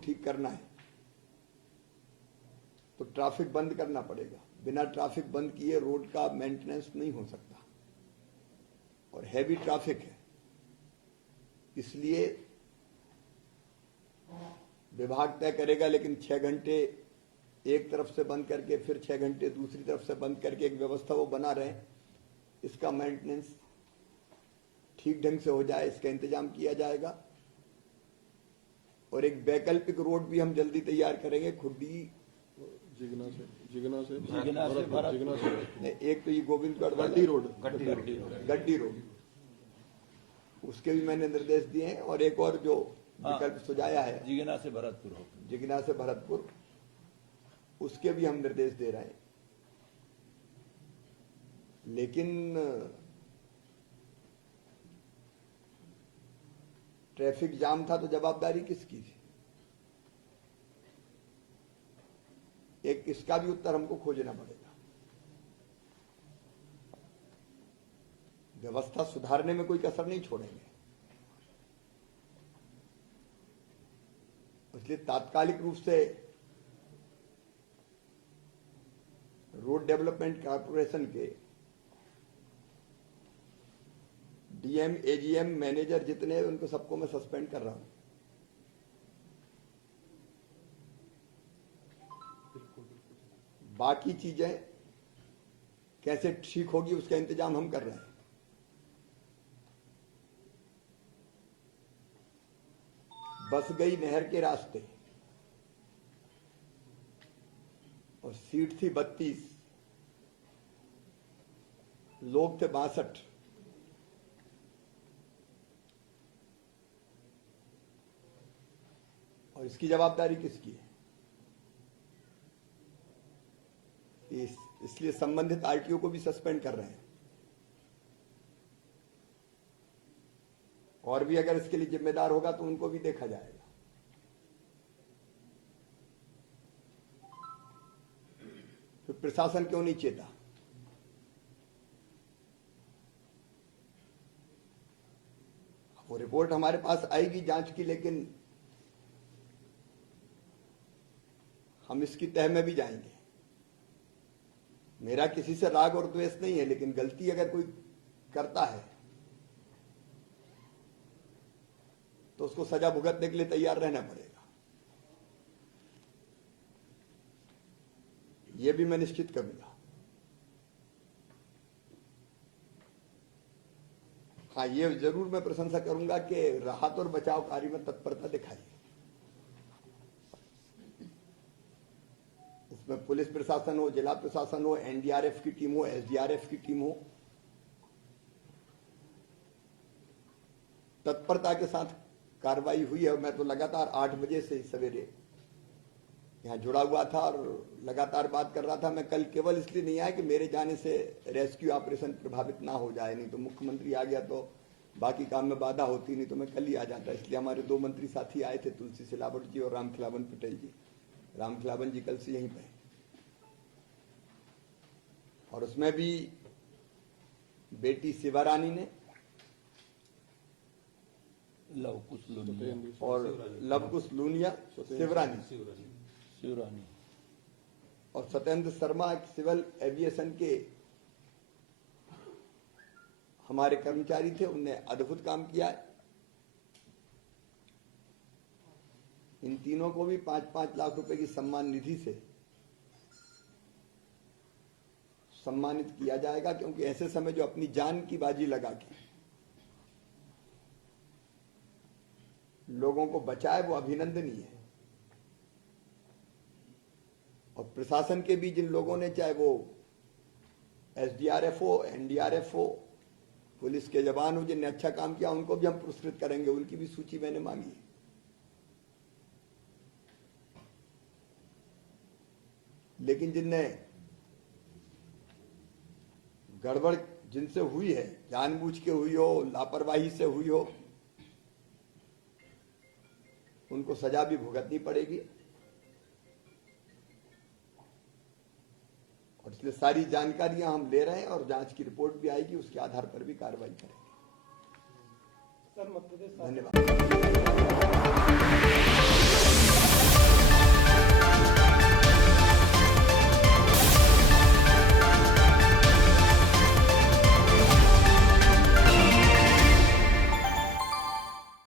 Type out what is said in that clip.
ठीक करना है तो ट्रैफिक बंद करना पड़ेगा। बिना ट्रैफिक बंद किए रोड का मेंटेनेंस नहीं हो सकता, और हैवी ट्रैफिक है, इसलिए विभाग तय करेगा। लेकिन 6 घंटे एक तरफ से बंद करके फिर 6 घंटे दूसरी तरफ से बंद करके एक व्यवस्था वो बना रहे, इसका मेंटेनेंस ठीक ढंग से हो जाए, इसका इंतजाम किया जाएगा। और एक वैकल्पिक रोड भी हम जल्दी तैयार करेंगे, खुड्डी जिगना से एक तो ये गोविंदगढ़ गड्डी रोड, उसके भी मैंने निर्देश दिए हैं। और एक और जो विकल्प सुझाया है जिगना से भरतपुर, उसके भी हम निर्देश दे रहे हैं। लेकिन ट्रैफिक जाम था तो जवाबदारी किसकी थी? एक इसका भी उत्तर हमको खोजना पड़ेगा। व्यवस्था सुधारने में कोई कसर नहीं छोड़ेंगे, इसलिए तात्कालिक रूप से रोड डेवलपमेंट कॉर्पोरेशन के डीएम, एजीएम, मैनेजर जितने हैं उनको सबको मैं सस्पेंड कर रहा हूं। बाकी चीजें कैसे ठीक होगी उसका इंतजाम हम कर रहे हैं। बस गई नहर के रास्ते और सीट थी 32, लोग थे 62। और इसकी जवाबदारी किसकी है? इसलिए संबंधित आरटीओ को भी सस्पेंड कर रहे हैं। और भी अगर इसके लिए जिम्मेदार होगा तो उनको भी देखा जाएगा। फिर प्रशासन क्यों नहीं चेता? वो रिपोर्ट हमारे पास आएगी जांच की, लेकिन हम इसकी तह में भी जाएंगे। मेरा किसी से राग और द्वेष नहीं है, लेकिन गलती अगर कोई करता है तो उसको सजा भुगतने के लिए तैयार रहना पड़ेगा। यह भी मैं निश्चित करूंगा। हाँ, ये जरूर मैं प्रशंसा करूंगा कि राहत और बचाव कार्य में तत्परता दिखाई। उसमें पुलिस प्रशासन हो, जिला प्रशासन हो, एनडीआरएफ की टीम हो, एसडीआरएफ की टीम हो, तत्परता के साथ कार्रवाई हुई है। और मैं तो लगातार 8 बजे से सवेरे यहां जुड़ा हुआ था और लगातार बात कर रहा था। मैं कल केवल इसलिए नहीं आया कि मेरे जाने से रेस्क्यू ऑपरेशन प्रभावित ना हो जाए, नहीं तो मुख्यमंत्री आ गया तो बाकी काम में बाधा होती, नहीं तो मैं कल ही आ जाता। इसलिए हमारे 2 मंत्री साथी आए थे, तुलसी सिलावट जी और रामखिलावन पटेल जी। रामखिलावन जी कल से यहीं पे, और उसमें भी बेटी शिवारानी ने और लवकुश लूनिया शिवरानी और सत्येंद्र शर्मा सिविल एविएशन के हमारे कर्मचारी थे, उनने अद्भुत काम किया है। इन तीनों को भी 5-5 लाख रुपए की सम्मान निधि से सम्मानित किया जाएगा, क्योंकि ऐसे समय जो अपनी जान की बाजी लगा के लोगों को बचाए वो अभिनंदनीय है। और प्रशासन के भी जिन लोगों ने, चाहे वो एसडीआरएफ हो, एनडीआरएफ हो, पुलिस के जवान हो, जिनने अच्छा काम किया, उनको भी हम पुरस्कृत करेंगे। उनकी भी सूची मैंने मांगी है। लेकिन जिनने गड़बड़ जिनसे हुई है, जानबूझ के हुई हो, लापरवाही से हुई हो, उनको सजा भी भुगतनी पड़ेगी। और इसलिए सारी जानकारियां हम ले रहे हैं और जांच की रिपोर्ट भी आएगी, उसके आधार पर भी कार्रवाई करेंगे। धन्यवाद।